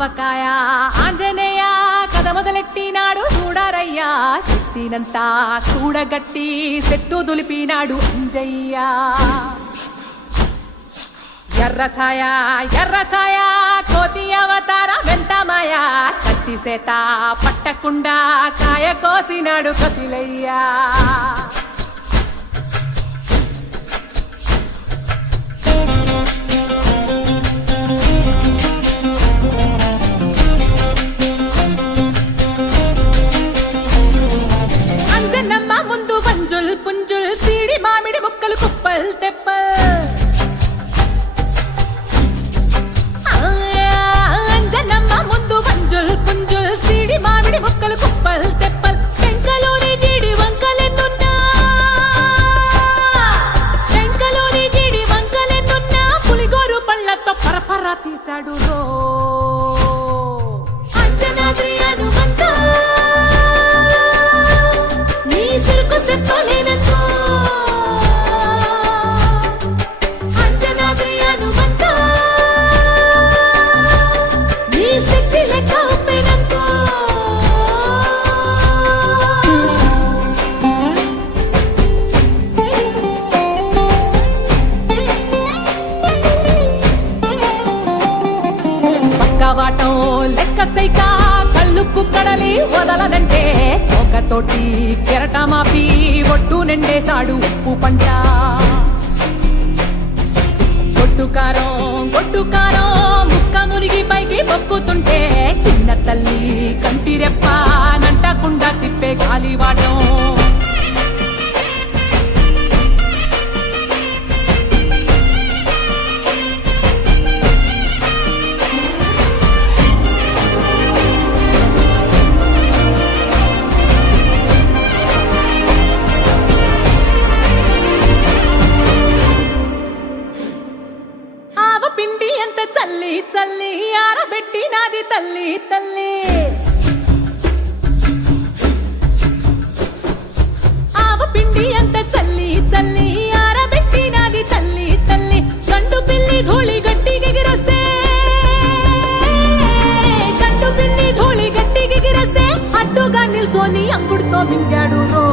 ఆవకాయ ఆంజనేయ కథ మొదలెట్టినాడు చూడారయ్యా శక్తినంతా చూడగట్టి చెట్టు దులిపినాడు అంజయ్య ఎర్ర ఛాయ కోతి అవతార వెంటమాయ కత్తి సేత పట్టకుండా కాయ కోసినాడు కపిలయ్యా అంజనమ్మ ముందు వంజుల్ పుంజుల్ సీడి మామిడి ముక్కలు కుప్పల్ తెప్పల్ అంజనమ్మ ముందు వంజుల్ పుంజుల్ సీడి మామిడి ముక్కలు కుప్పల్ తెప్పల్ టెంకలోని జీడి వంకలెన్నున్నా పులిగోరు పళ్ళతో పరపర తీశాడు రో అంజనాద్రి హనుమంత నీ సిరుకు చెప్పలేనంతో అంజనాద్రి హనుమంత నీ శక్తి లెక్క ఒప్పెనంతో పక్కవాటం లెక్క సైక కళ్ళుప్పు కడలి వదలనంటే ఒకతోటి కెరటమాపి ఒట్టు నిండేశాడు ఉప్పు పంట గొడ్డుకారం ముక్క మునిగి పైకి మొక్కుతుంటే చిన్న తల్లి కంటి రెప్ప నంటకుండా తిప్పే గాలివాటం పిండి ఎంత చల్లి ఆరబెట్టి నాది తల్లి ఆవ పిండి ఎంత చల్లి ఆరబెట్టి నాది తల్లి గండు పిల్లి ధూళి గట్టిగెగిరస్తే అడ్డుగా నిల్సోని అంగుడుతో మింగాడు రో